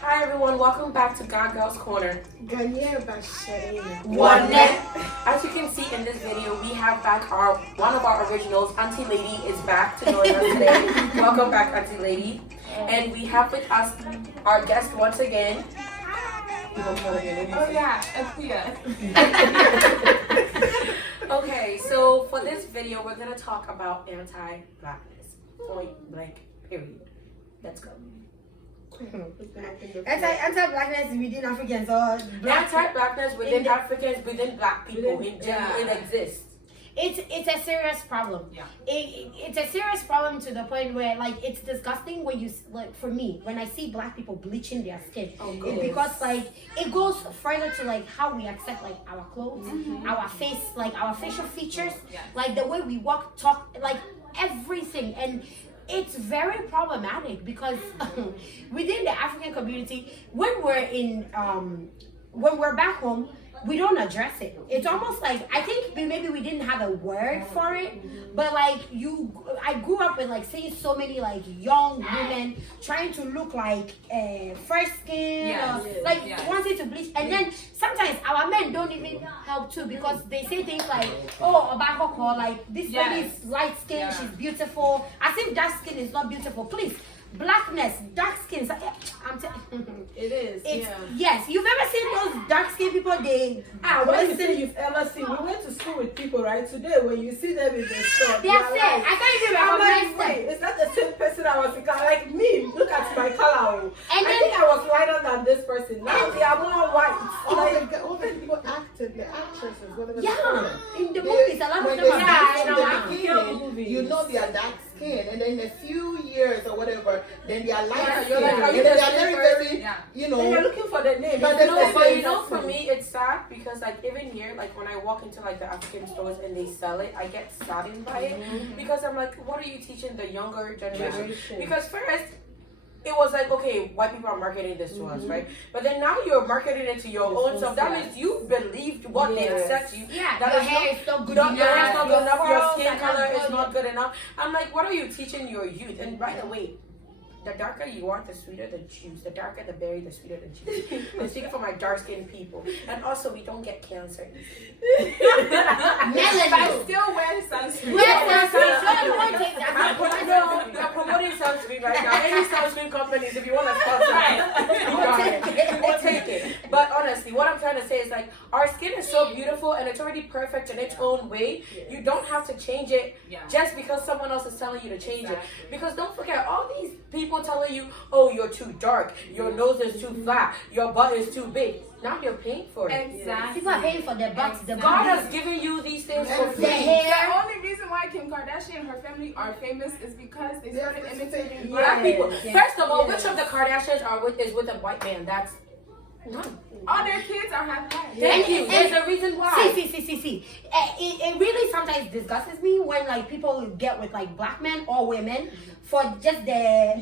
Hi everyone, welcome back to God Girls Corner. One neck. As you can see in this video, we have back one of our originals. Auntie Lady is back to join us today. Welcome back, Auntie Lady. And we have with us our guest once again. Oh yeah, Athea. Okay, so for this video, we're gonna talk about anti-blackness. Point blank. Period. Let's go. Anti-blackness within Africans or Anti-blackness within Africans, within black people in general, it exists. It's a serious problem. Yeah. It's a serious problem to the point where like it's disgusting when you like for me when I see black people bleaching their skin. Because like it goes further to like how we accept like our clothes, our face, like our facial features, like the way we walk, talk, like everything. And it's very problematic because within the African community, when we're back home, we don't address it. It's almost like I think maybe we didn't have a word for it, but like I grew up with like seeing so many like young women trying to look like fair skin, wanting to bleach, and then sometimes our men don't even help too because they say things like, "Oh, about her, like this lady is light skin, she's beautiful," as if dark skin is not beautiful. Please. Blackness, dark skin. It is. Yes, you've ever seen those dark skin people? When you say you've ever seen, we went to school with people, right? Today, when you see them in the store, they are fair. I can't even recognize them. Wait, is that the same person I was thinking? Like me, look at my color. And I think I was lighter than this person. Now they are more white. All the people acted, the actresses, whatever. In the movies, a lot of them are beginning, you know they are dark skin, and then in a few years or whatever, then they are light skin, like, and then they are very, you know. And you're looking for the name. But for me, it's sad because like even here, like when I walk into like the African stores and they sell it, I get saddened by it because I'm like, what are you teaching the younger generation? Because first, it was like, okay, white people are marketing this to us, right? But then now you're marketing it to your own self. That means you believed what they said to you. Yeah, that your hair is not good enough. Your hair is not good enough. Your skin color is not good enough. I'm like, what are you teaching your youth? And by the way, the darker you are, the sweeter the juice. The darker the berry, the sweeter the juice. I'm speaking for my dark-skinned people. And also, we don't get cancer. Melanie. Still wear sunscreen. We're promoting sunscreen right now. Any sunscreen companies, if you want to sponsor, we'll take it. But honestly, what I'm trying to say is like, our skin is so beautiful and it's already perfect in its own way. You don't have to change it just because someone else is telling you to change it. Because don't forget, all these people telling you, oh, you're too dark, your nose is too flat, your butt is too big. Now you're paying for it. Exactly. People are paying for their butts. The God has given you these things for free. The hair. The only reason why Kim Kardashian and her family are famous is because they started imitating Black people. First of all, which of the Kardashians is with a white man? That's none. All their kids are half black. Thank you. There's a reason why. See. It really sometimes disgusts me when like people get with like black men or women for just the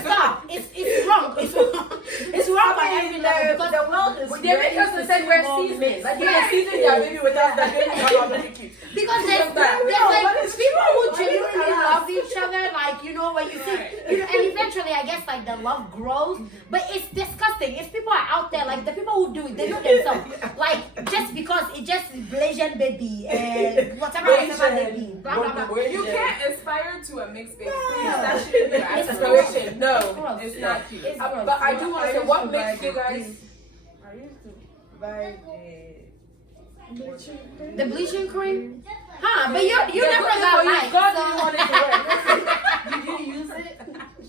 stop. It's wrong. It's wrong by every level because the world is they make us to say we're seasoned. Like they're seasoning their baby with us. That baby come out really cute. Because there's like people who genuinely love each other, like when you see, and eventually I guess like the love grows, but it's disgusting. If people are out there, like the people who do it, they know themselves. Like just because it just Blasian baby and whatever they be, blah blah blah. You can't aspire to a mixed baby. Please, that shouldn't be your Aspiration. No, it's not cute. But I do want to say, what makes you guys? I used to buy the bleaching cream? Huh? But you never got like. God didn't want it to work. Did you use it?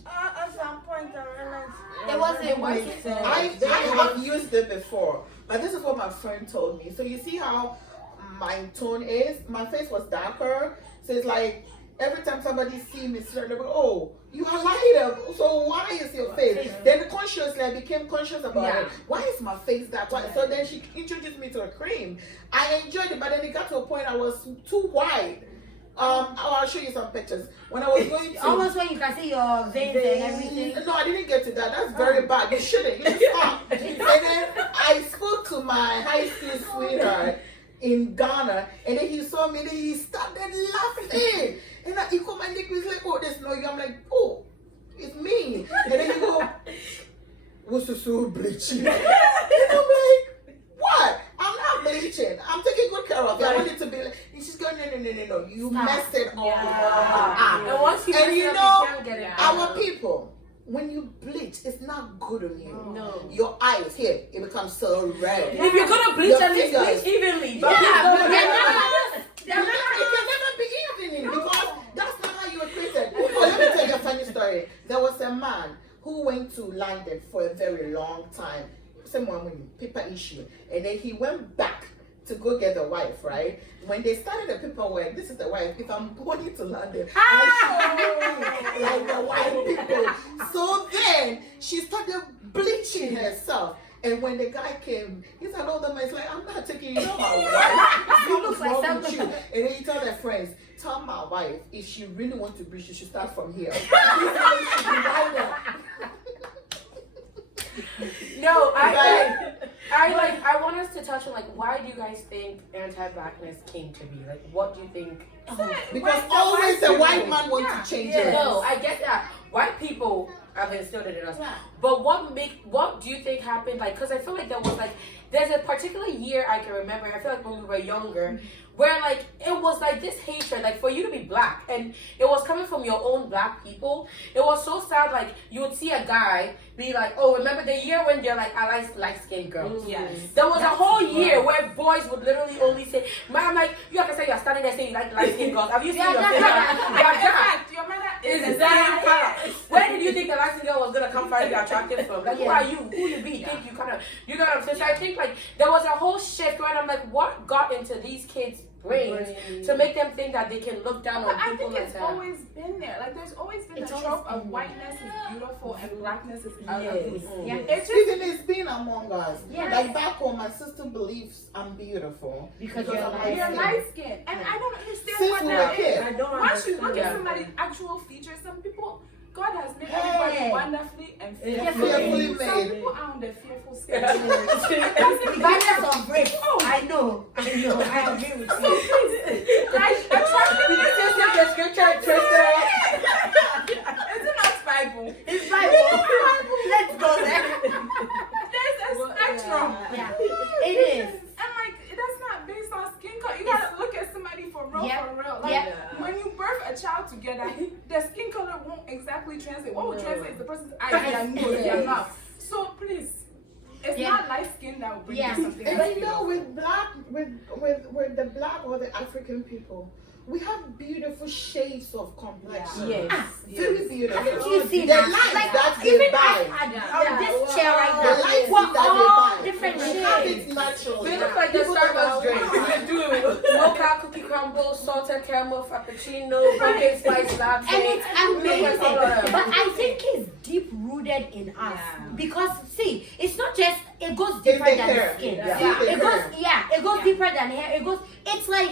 At some point, I realized It wasn't working. I have used it before, but this is what my friend told me. So you see how my tone is? My face was darker, so it's like every time somebody see me, they go, "Oh, you are lighter, so why is your face?" Then consciously, I became conscious about it. Why is my face that white? So then she introduced me to a cream. I enjoyed it, but then it got to a point I was too white. I'll show you some pictures. When I was going to almost when you can see your veins and everything. No, I didn't get to that. That's very bad. You shouldn't. You stop. And then I spoke to my high school sweetheart. in Ghana, and then he saw me, and then he started laughing. And he called my nickname. He's like, "Oh, there's no you." I'm like, "Oh, it's me." And then he go, "What's so bleaching?" And I'm like, "What? I'm not bleaching. I'm taking good care of it. I want it to be like." And she's going, "No. You messed it all up." And once you And mess you it know, up, you can't get it out. our people, when you bleach, it's not good on you. No. Your eyes here, it becomes so red. If you're gonna bleach, Your at least fingers. bleach evenly. But Yeah, it but can never be evening because that's not how you were created. Oh, let me tell you a funny story. There was a man who went to London for a very long time. Someone with paper issue, and then he went back to go get the wife, right? When they started the paperwork, this is the wife. If I'm going to London, I should be like the white people. So then she started bleaching herself. And when the guy came, he's an older man. He's like, "I'm not taking you, my wife. You look like something." And then he told their friends, "Tell my wife if she really wants to bleach, she should start from here." No, I want us to touch on like why do you guys think anti-blackness came to be? Like, what do you think? Because always the white man wants to change it. No, I get that. White people have instilled it in us. But what do you think happened? Like, because I feel like there's a particular year I can remember. I feel like when we were younger, where like it was like this hatred, like for you to be black, and it was coming from your own black people. It was so sad. Like you would see a guy be like, "Oh, remember the year when they're like, I like light-skinned girls." Yes. There was a whole year where boys would literally only say, "Man, I'm like, you have to say you're standing there saying you like light-skinned girls. Have you seen your face? Your mother Is the same color. Where did you think the light-skinned girl was gonna come find you attractive from? Like, who are you? Who you be? Think you kind of, you know what I'm saying? So I think like there was a whole shift where I'm like, what got into these kids' brains to make them think that they can look down on I people think like it's that? always been there. Like there's always been the trope of whiteness is beautiful and blackness is ugly. Yeah. It's just It's been among us. Yeah. Like back home, my sister believes I'm beautiful Because you're I'm light you're skin. light skinned, and I don't understand Since what we were that is. kids. I don't Once you look understand. at somebody's actual features, some people, God has made Hey. everybody wonderfully and Fearfully fearfully. Some made. people are on the fearful scale. Regardless of race. I know. I agree with you. Like attractiveness is not the scripture twisted. Is it not Bible? It's Bible. Let's go there. There's a spectrum. Yeah, it is. And like that's not based on skin color. You gotta look at somebody for real, Yep. for real. Like Yep. when you birth a child together, the skin color won't exactly translate. What will translate is the person's eyes, their nose, their mouth. So please, it's Yeah. not light skin that will bring Yeah. you something. And that's you know, beautiful. with the black or the African people, we have beautiful shades of complexion. Yes. Very beautiful. Haven't you seen the that? light Like, that they even buy. on this chair right The now, lights we're that all they buy. different We have shades. it naturally. We look like the People that Starbucks are drink. white. We do mocha, cookie crumble, salted caramel, frappuccino, pumpkin spice latte. And it's amazing. all of them. But I think it's deep rooted in us. Because see, it's not just it goes It's deeper the than hair. the skin. Yeah. It goes deeper than hair. It's like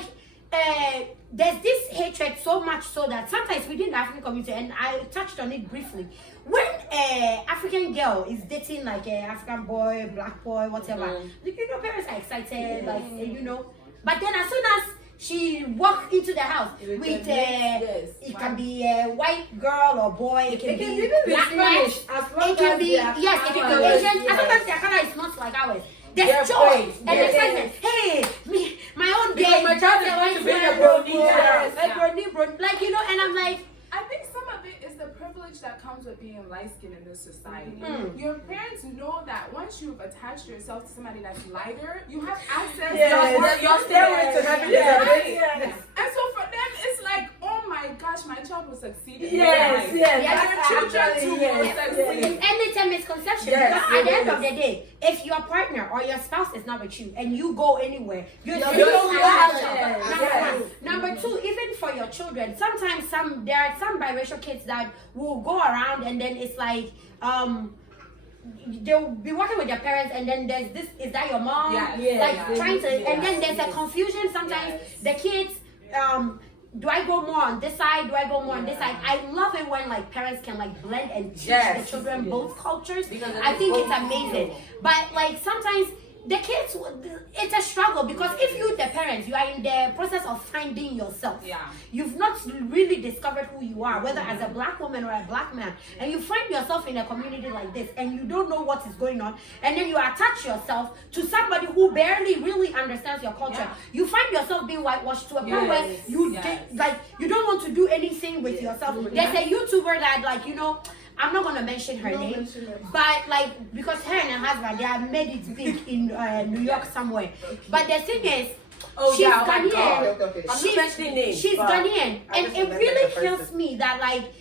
there's this hatred so much so that sometimes within the African community, and I touched on it briefly, when a African girl is dating like a African boy, black boy, whatever, you know, parents are excited, like you know. But then as soon as she walks into the house with it can be a white girl or boy, it can be even be black Spanish, man, as long it can as be they are yes, it can be ours. Asian. As long as their color is not like ours. They're There's joy praised. and Yes. excitement. Hey, me, my own Because day. my child is going to be a brony. Yes, Yeah. like you know, and I'm like, I think some of it is the privilege that comes with being light skinned in this society. Your parents know that once you've attached yourself to somebody that's lighter, you have access to Your steroids and everything. Yes. And so for them, it's like, oh my gosh, my child will succeed. in Yes, life. yes. Yes, Your children too will succeed. and it's a misconception. Yes, Because at the it end is. of the day, if your partner or your spouse is not with you and you go anywhere, you're You're still still attached. attached. Number Yes. one. Number two, even for your children, sometimes there are some biracial kids that will go around and then it's like they'll be working with their parents and then there's this, is that your mom? Yes. Like Yes. trying to, and then Yes. there's a confusion sometimes. The kids, do I go more on this side? Do I go more on this side? I love it when like parents can like blend and teach Yes. the children both cultures. Because I think both it's amazing. But like sometimes the kids, it's a struggle because if you, the parents, you are in the process of finding yourself. Yeah. You've not really discovered who you are, whether as a black woman or a black man, and you find yourself in a community like this, and you don't know what is going on, and then you attach yourself to somebody who barely really understands your culture. Yeah. You find yourself being whitewashed to a point where you like you don't want to do anything with yourself. There's a YouTuber that, like, you know, I'm not gonna mention her name, but like, because her and her husband, they have made it big in New York somewhere. But the thing is, she's Ghanaian. Okay. I'm not mentioning names. She's but Ghanaian, I and just it remember really the kills person. me that, like,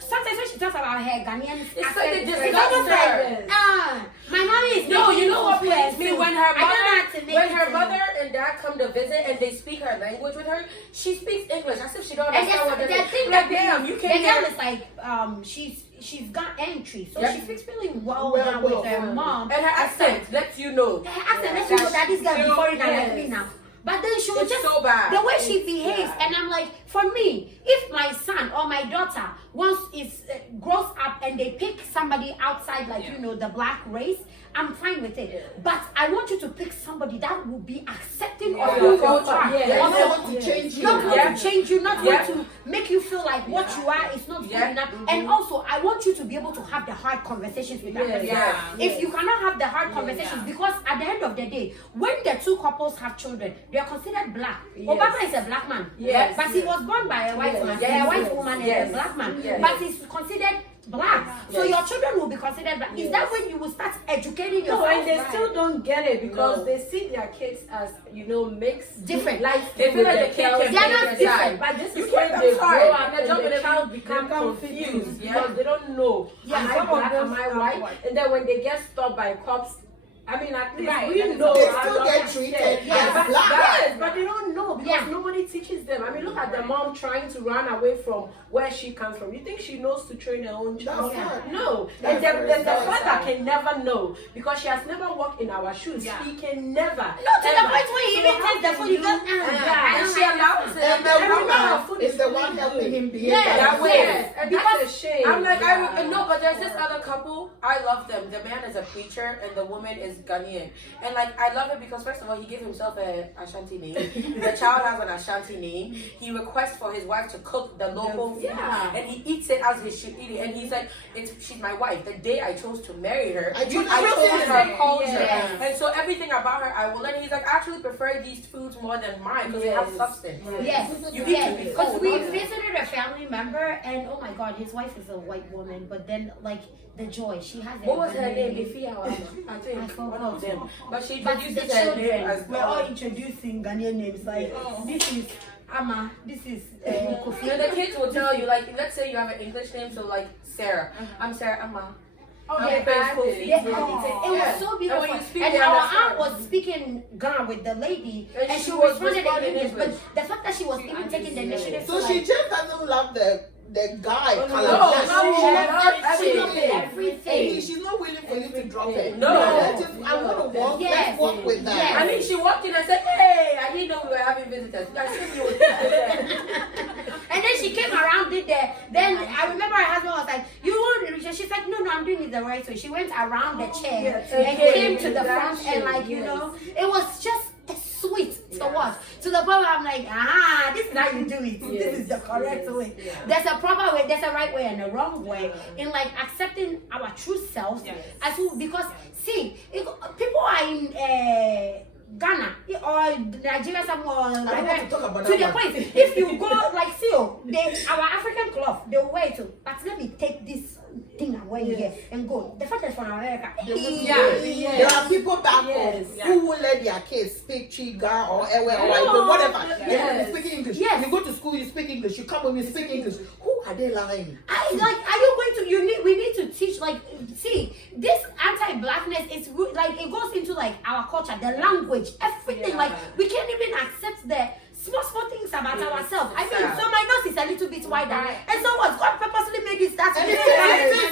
sometimes when she talks about her Ghanaian It's accent, like they it's almost like, disgust my mommy is No, making you know what food pains and me food. when her I don't know how mother, to make when it her to mother you. and dad come to visit and they speak her language with her, she speaks English as if she don't And understand what the they're thing saying. that Like, damn, you the can't girl hear. is like, she's got entry, so Yep. she speaks really well Well, now with her mom. And her accent lets you know. Her accent lets you know that this girl is foreigner like me now. But then she was It's just so bad. the way she behaves, and I'm like, for me, if my son or my daughter grows up and they pick somebody outside, like you know, the black race, I'm fine with it. But I want you to pick somebody that will be accepting of your culture, Not also want to change you. not want to change you, not Yeah. want to make you feel like what you are is not good enough. And also, I want you to be able to have the hard conversations with that person. Yeah. If you cannot have the hard conversations, because at the end of the day, when the two couples have children, they are considered black. Obama is a black man, Yes. but he was born by a white man. Yes. A white woman Yes. is a black man, Yes. but he's considered black. So your children will be considered black. Is that when you will start educating No, yourself? and they still don't get it because No. they see their kids as, you know, mixed. Different. Like, They feel like the kid can They're pick not their different. side. but this You is can't when they compare. grow up They're and jumping the in child and become become confused confused, because they don't know. Yeah, Am I some of black? them Am I are white? white. And then when they get stopped by cops, I mean, at least Right, we that is know. They how still long- get treated Yeah. as black. Yes, but they don't know because Yeah. nobody teaches them. I mean, look at the mom trying to run away from where she comes from. You think she knows to train her own child? That's right. No. That's And very the sad. father can never know because she has never walked in our shoes. Yeah. He can never. No, to the point where he even takes the food, he goes, And she allows it. And the Everyone woman is the one helping him behave Yeah, that way. Yes. And Because that's a shame. I'm like, Yeah. no, but there's this other couple. I love them. The man is a preacher and the woman is Ghanaian. And like, I love it because first of all, he gave himself a Ashanti name. The child has an Ashanti name. He requests for his wife to cook the local food, Yeah. and he eats it as he should eat it. And he's like, she's my wife. The day I chose to marry her, I chose her her. culture. Yes. And so everything about her, I will learn. He's like, I actually prefer these foods more than mine because they have Yes. substance. Yes, You need to be because full, we not- visited a family member, and oh my God, his wife is a white woman. But then, like the joy she has. What was her Ghanaian name? Ifia or I I think forgot. one of them. But she But the introduces her name children, as we're all introducing Ghanaian names. Like this is Ama, this is Kofi. You know, the kids will tell you, like, let's say you have an English name, so like Sarah. I'm Sarah Amma. Oh, I'm yeah, Faith I Kofi. did. Yeah, Yeah. it was so beautiful. And when you speak, And they our understand. aunt was speaking Ghana with the lady, And and she she was responded in responding English. in English. But the fact that she was even taking the initiative, So to, she like, just doesn't love the guy. no, Kalabja. no, She loves everything. everything. And she's not willing for you to drop it. No. I want to walk. Yes. Let's walk with that. Yes. I mean, she walked in and said, hey, I didn't know we were having visitors. I said you would think and then she came around, did the. Then I remember her husband was like, "You won't reach." She's like, "No, I'm doing it the right way." She went around the chair Yes, and okay, came to the that front, and like you yes. know, it was just sweet to watch. To the point where I'm like, this is how you do it. This is the correct way. There's a proper way, there's a right way and a wrong way in like accepting our true selves as who, because see, if people are in Ghana or Nigeria somewhere, I want to talk about to that the one. point, if you go like see, our African cloth, they wear it too. But let me take this thing I'm wearing here and go. The fact is from America. There are people back home who will let their kids speak Chiga or Ewe or Igbo, whatever. They speak English. Yes. You go to school, you speak English. You come home, you speak English. Who are they lying? I like, are you going to, we need to teach, like, see, this anti-blackness is like, it goes into like our culture, the language, everything. Like, we can't even accept the small things about ourselves. I mean, so my nose is a little bit wider. And so what? God purposely made it that way.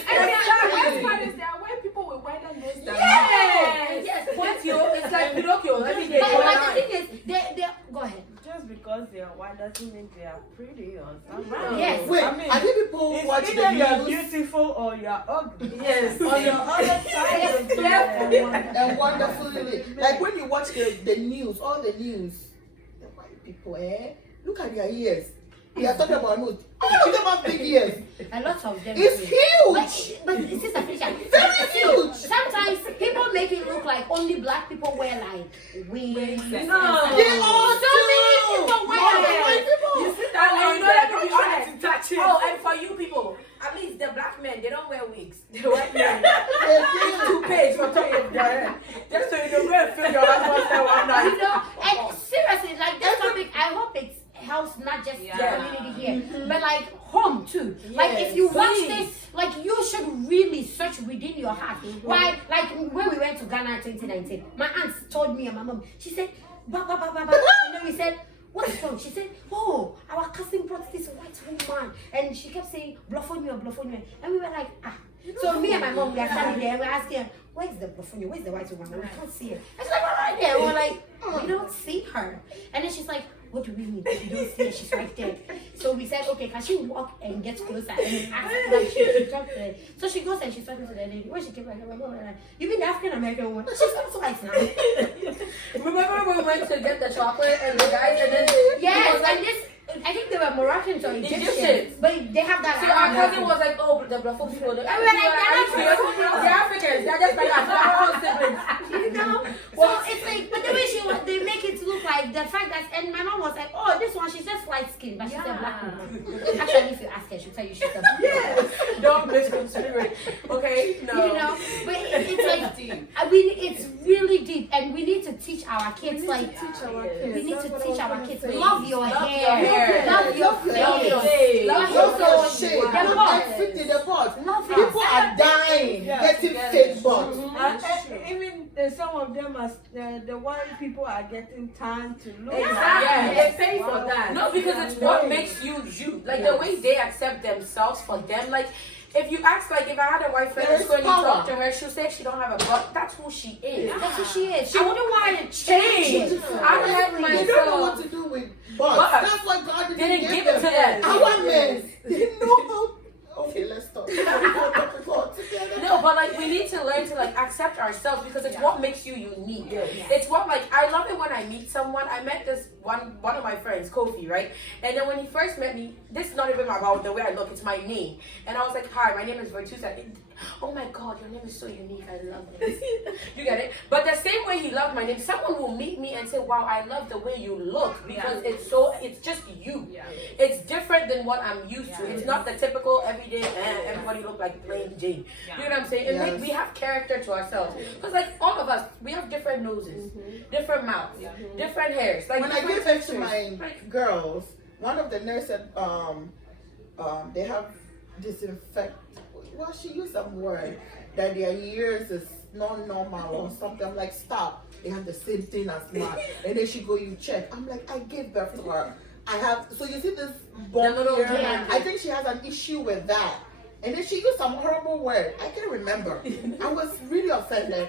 And the worst part is there are white people with wider nose than Yes! What you? It's like Pinocchio. Every day. But the thing is, they go ahead. Just because they are white doesn't mean they are pretty or something. Yes. Wait, I mean, I think people it's watch either the you're news beautiful or you're ugly. Yes. On your other side of the and wonderfully. Like when you watch the news, all the news, the white people, look at their ears. We are talking about nose. All of them have big ears. A lot of them. It's do. huge. But Sister Felicia, Very huge. sometimes people make it look like only black people wear like wigs. No. They all So many people wear All the them. white people. You see that? And you know, let me be honest. touch it. Oh, and for you people, at least the black men, they don't wear wigs. The white men, They do. 2 pages on top of their head. Just so you don't go and feel your husband's hair one night. You know, and seriously, like this topic, I hope it helps not just the community here, but like home too. Like if you watch this, like you should really search within your heart. Why? Like when we went to Ghana in 2019, my aunt told me and my mom, she said, ba ba ba ba ba, and then we said, what's wrong? She said, oh, our cousin brought this white woman, and she kept saying, Blofonio, Blofonio, and we were like, ah. So me and my mom, we are standing there, and we're asking her, where's the Blofonio? Where's the white woman? And we can't see her. And she's like, right there. We're like, oh, we don't see her. And then she's like, what do we mean? We don't see her. She's right there. So we said, okay, can she walk and get closer and ask her? Like, she talked to her. So she goes and she's talking to the lady. When she came back, my mom was like, you mean the African American woman? She's not white now. Remember when we went to get the chocolate and the guys, and then Yes, and this, I think they were Moroccans or Egyptians, Egyptians. but they have that. so our cousin was like, oh, the Blafo people, And we were like, they're Africans, they're just like us, they're all siblings. You know, so it's like, but the way they make it look like the fact that, and my mom was like, oh, this one she's just light skin, but she's a black woman. Actually, if you ask her, she'll tell you she's a black woman. Don't misconsider it. Okay, no. You know, but it's like I mean, it's really deep, and we need to teach our kids. Like, we need to teach our kids. Love your hair, love your face, Love your face. love Love your your soul, shape. the And butt. fit in the butt. Love your People are dying getting fake butts. Even some of them are the white people are getting tan to look. Exactly. They pay for that. No, because it's what makes you you. Like the way they accept themselves for them. Like if you ask, like if I had a white friend There in is school and you power. talk to her, she'll say she don't have a butt. That's who she is. That's who she is. She wouldn't want to Change. change. I like They don't know what myself. to do with butts. But That's why God They didn't didn't give it to them. them. Our men, they know how. Okay, let's stop. No, but like we need to learn to like accept ourselves because it's what makes you unique. It's what like I love it when I meet someone. I met this one of my friends, Kofi, right? And then when he first met me, this is not even about the way I look, it's my name. And I was like, hi, my name is Virtusa. Oh my god, your name is so unique. I love it. You get it? But the same way he loved my name, someone will meet me and say, wow, I love the way you look because it's just you. It's different than what I'm used to. It's not the typical everyday everybody look like plain Jane. You know what I'm saying? And like we have character to ourselves. Because like all of us, we have different noses, different mouths, different hairs. Like When I different gave birth to textures. my girls, one of the nurses said, they have disinfect. Well, she used some word that their ears is not normal or something. I'm like, stop. They have the same thing as mine. And then she go, you check. I'm like, I gave birth to her. I have. So you see this bone little here? hand. I think she has an issue with that. And then she used some horrible word. I can't remember. I was really offended.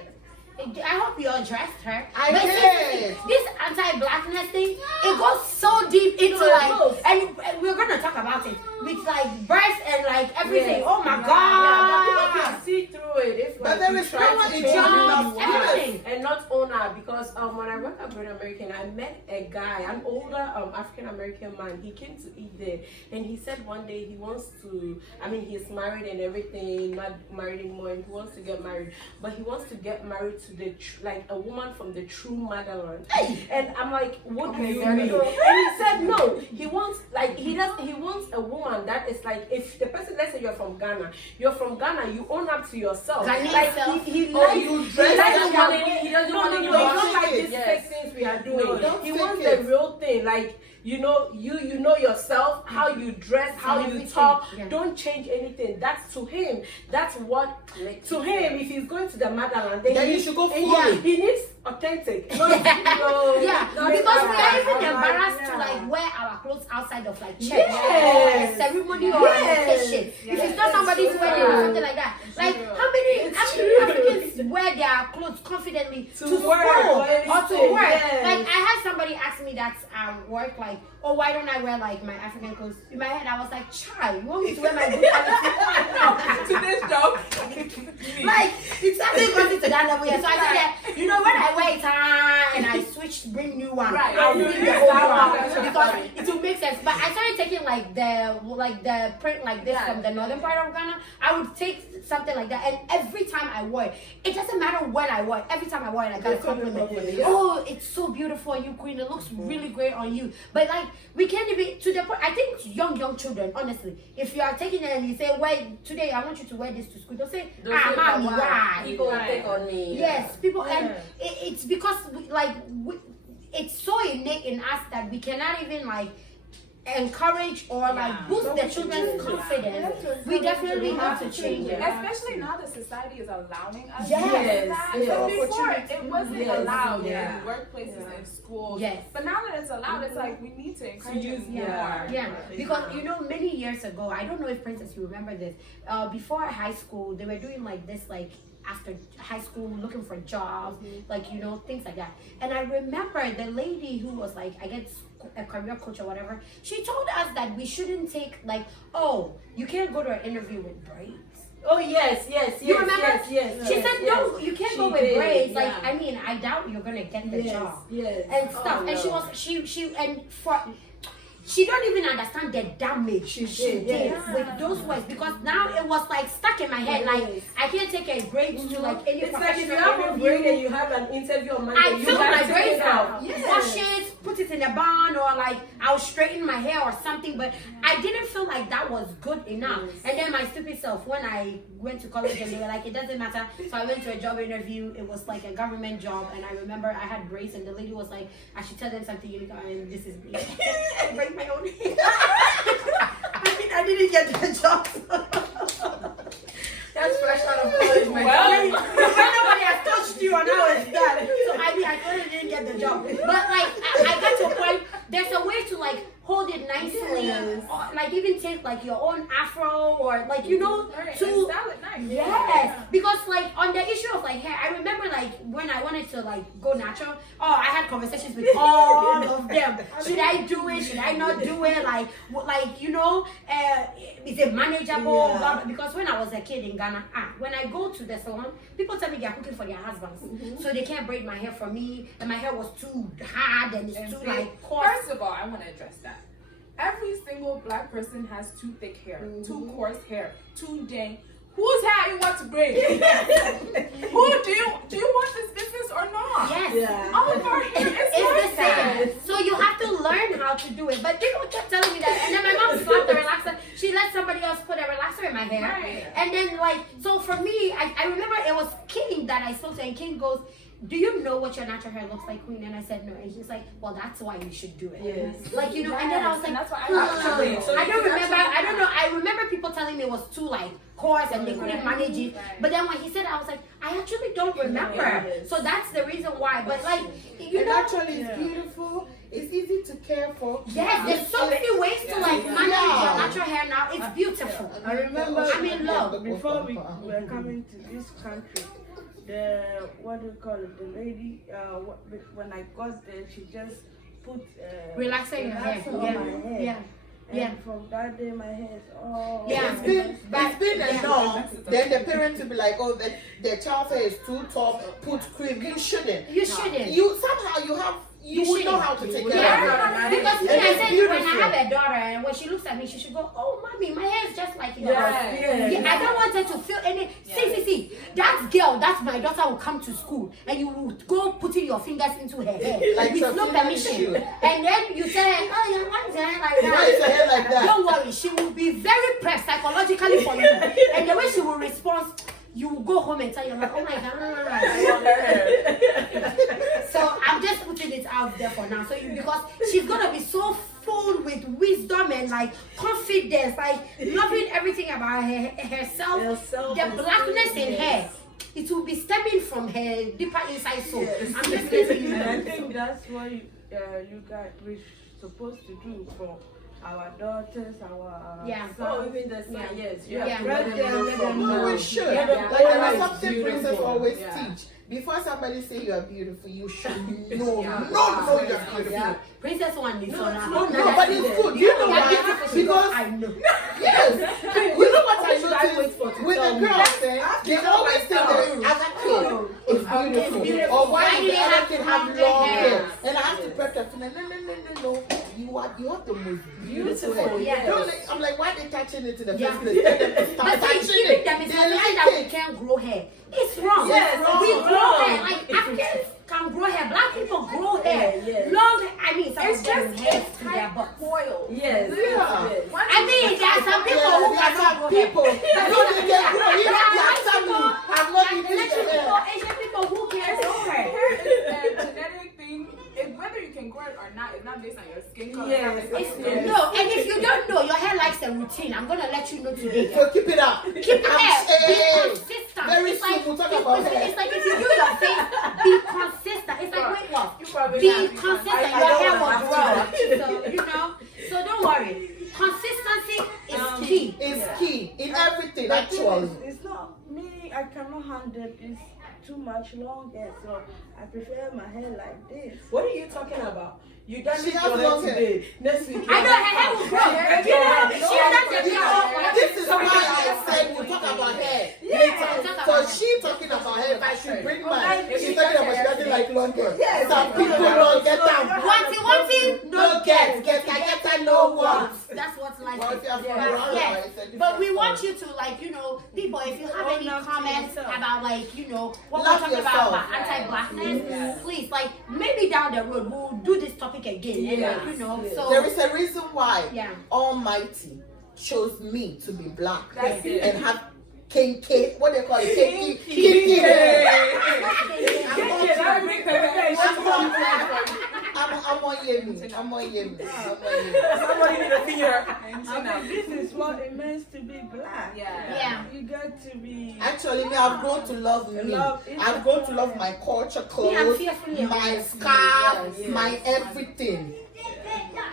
I hope you addressed her. I But did. This anti-blackness thing, it goes so deep into like, and we're gonna talk about it with like birth and like everything. Oh my People God! can see through it if But like, there we is try no to one change jobs, it. everything. And not owner, because when I went up with American, I met a guy, an older African American man. He came to eat there, and he said one day he wants to. I mean, he's married and everything, not married anymore, and he wants to get married, but he wants to get married to the like a woman from the true motherland. And I'm like, what do you mean? And he said no. He wants like he wants a woman that is like, if the person, let's say you're from Ghana, you own up to yourself. Ghanaian Like self. he Oh, likes you he dress likes like what a- he doesn't no, want no, any no, it's not bullshit. like these Yes. fake things we are doing. don't He fake wants it. the real thing, like you know yourself, how you dress, how you everything, talk. yeah. Don't change anything. That's to him. That's what to him. If he's going to the motherland, then Then he you should go yeah, fully. he needs authentic. Yeah, because we are even embarrassed to like wear our our clothes outside of like church Yes. or a ceremony or an occasion. If it's not somebody's wedding or something like that. Like how many Africans wear their clothes confidently to school work or or to anything, work? yes. Like I had somebody ask me that work, like, oh, why don't I wear like my African clothes? In my head I was like, child, you want me to wear my good quality? To this job. Like it's actually gotten to that level yet. So I said that, you know, when I wear it and I switch, bring new one, Right. I'll bring the old Right. one because it will make sense. But I started taking like the print like this from the northern part of Ghana. I would take something like that, and every time I wore it, it doesn't matter when I wore it. Every time I wore it, I got a compliment. Oh, it's so beautiful on you, queen. It looks really great on you. But like we can't even to the point. I think young children, honestly, if you are taking it and you say, "Wait, today I want you to wear this to school," they'll say, mommy, why? People will pick on me. Yes, people, and it's because it's so innate in us that we cannot even like encourage or like boost the children's confidence. We definitely have to change it. Especially now that society is allowing us Yes, to do that. yes. So before it wasn't Yes, allowed yeah. in workplaces and schools. Yes. But now that it's allowed, it's like we need to encourage it more. Yeah, because you know, many years ago, I don't know if Princess you remember this. Before high school, they were doing like this, like after high school, looking for jobs, like you know, things like that. And I remember the lady who was like, I guess a career coach or whatever. She told us that we shouldn't take like, oh, you can't go to an interview with braids. Oh yes. You remember? Yes. She said, no, you can't go with did, braids. Like, yeah. I mean, I doubt you're gonna get the job. Yes. And stuff. Oh, And she no. was she don't even understand the damage she did yes. with those words, because now it was like stuck in my head. Like I can't take a break to like any It's like if you professional have a interview. break and you have an interview on Monday, I you took my have to take braids it out, Yes. wash it, put it in a bun, or like I'll straighten my hair or something. But I didn't feel like that was good enough. And then my stupid self, when I went to college and they were like, it doesn't matter. So I went to a job interview. It was like a government job, and I remember I had braids, and the lady was like, I should tell them something unique, and this is me. I break my own hair. I didn't get the job. That's fresh out of college, my Well, nobody has touched you, and now it's done. So I totally didn't get the job. But like I got to a point. There's a way to like hold it nicely, or like even take like your own afro, or like you know Right, to. and style it nice. Yes, because like on the issue of like hair, I remember like when I wanted to like go natural. Oh, I had conversations with all of them. Should I do it? Should I not do it? Like you know, is it manageable? Yeah. Blah, blah. Because when I was a kid in Ghana, when I go to the salon, people tell me they are cooking for their husbands, so they can't braid my hair for me, and my hair was too hard and it's And too see, like coarse. first of all, I want to address that. Every single black person has too thick hair, too coarse hair, too dang. Whose hair you want to braid? Who do you want this business or not? Yes. Yeah. All of our hair is It's the like that. same. So you have to learn how to do it. But people kept telling me that. And then my mom slapped the relaxer. She let somebody else put a relaxer in my hair. Right. And then like, so for me, I remember it was King that I spoke to, and King goes, do you know what your natural hair looks like, Queen? And I said no. And he's like, well, that's why you should do it. Yes. Like, you know, and then I was like, And that's why "Hmm." So I you don't can remember. actually- I don't know. I remember people telling me it was too like coarse and they couldn't manage it. Right. But then when he said it, I was like, I actually don't remember. Yes. So that's the reason why. But like, you And know, actually, it's beautiful. It's easy to care for. yes, there's so many ways to like manage your natural hair now. It's beautiful. I remember I'm in love. before we were coming to this country, the what do you call it? The lady, when I got there, she just put Relaxing your hair. relaxer on my head. Yeah. And Yeah. from that day, my hair is all. Yeah. It's been a norm. Then the parents will be like, oh, the child's hair is too tall. Put cream. You shouldn't. You shouldn't. You somehow you would know how to take care of it. Yeah, because me, And I it's said beautiful. when I have a daughter, and when she looks at me, she should go, "Oh, mommy, my hair is just like yours." Yes. Yeah, I don't want her to feel any. See, that girl, that's my daughter, will come to school, and you will go putting your fingers into her hair Like with no Sophia permission, should. and then you tell her, "Oh, you want your hair like Why is that?" your hair like that? Don't worry, she will be very prepped psychologically for you, and the way she will respond, you will go home and tell your mom, "Oh my god." So I'm just putting it out there for now. So because she's gonna be so full with wisdom and like confidence, like loving everything about herself, the blackness in her. It will be stemming from her deeper inside soul. I'm just letting you And I know. think that's why you guys, we supposed to do for our daughters, our Yeah. Oh, sons. even the son, yes. You Yeah. have to let them know Yeah. from No, now. we should. Yeah, Like, yeah, and it's something Princess beautiful. always Yeah. teach. Before somebody say you are beautiful, you should know, Yeah. know you're beautiful. Yeah. Princess one is on her. No, but it's good. You know why? Because I know. yes, you know what I Should I wait noticed for to with tell the me? girls? They always say the other kid is beautiful, or why Why do the they other have kid have longer long hair? hair, and I have to prep them. No. You have the most beautiful hair. Yeah. Don't like, I'm like, why they touching it in the Yeah. first place? Tell them to stop But see, touching giving it. them is They like like that we it. can't grow hair. It's wrong. Yes, we wrong. grow hair. Like Africans can grow hair. Black people grow hair. yes. Long hair. I mean, some It's of them just hair it's to their tight butts. coil. Yes. Yeah. Yes. Once I mean, there are some people Yeah, who there are cannot some grow hair. people. No, they can grow. Even their family have not Like, even Asian hair. people, Asian people who can grow hair. hair is a genetic thing. Whether you can grow it or not, it's not based on your skin color. Yes, It's not based on it's- your- No, and if you don't know, your hair likes a routine. I'm gonna let you know today. So keep it up. Keep it I'm there. Be saying. consistent. Very It's soon like, we'll talk about hair. it's like if you do your face, be consistent. It's like weight loss. You probably Be have- consistent. I Your don't hair will wanna grow. have to. So you know. So don't worry. Consistency is key. It's key in everything, The thing actually. is, it's not me. I cannot handle this too much long hair, so I prefer my hair like this. What are you talking about? You done She it has your hair long hair. today. Next week. I know her hair will grow. You know, she doesn't You get know, off. this is why I said we'll talk about hair later. So she talking about hair. If I should bring mine, she's talking about she doesn't like long hair. Some people don't get them. Wanty, No get, no want. That's what's like. Well, if you have Yes, from yes. Rwanda, it's a different But we story. want you to, like, you know, people, if you have any Own up to comments yourself. about, like, you know, what Love we're talking yourself. about anti-blackness, please, like, maybe down the road we'll do this topic again. And, like, you know, so There is a reason why yeah. Almighty chose me to be black That's it. and have kinky, what they call it, kinky hair. I'm on Yemi. Somebody need a finger. This is what it means to be black. Yeah. You got to be. Actually, me, I've grown to love me. I've grown to love my culture Me, I'm clothes, fearfully my aware. scarf, Yes. my everything.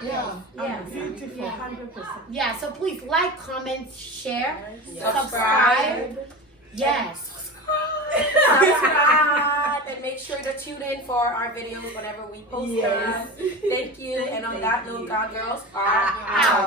Yeah. Yeah. Beautiful, Yeah. 100%. Yeah, so please like, comment, share, Yes. subscribe. Yes. Subscribe and make sure to tune in for our videos whenever we post Yes. them. Thank you. And on that note, God girls are Out. out.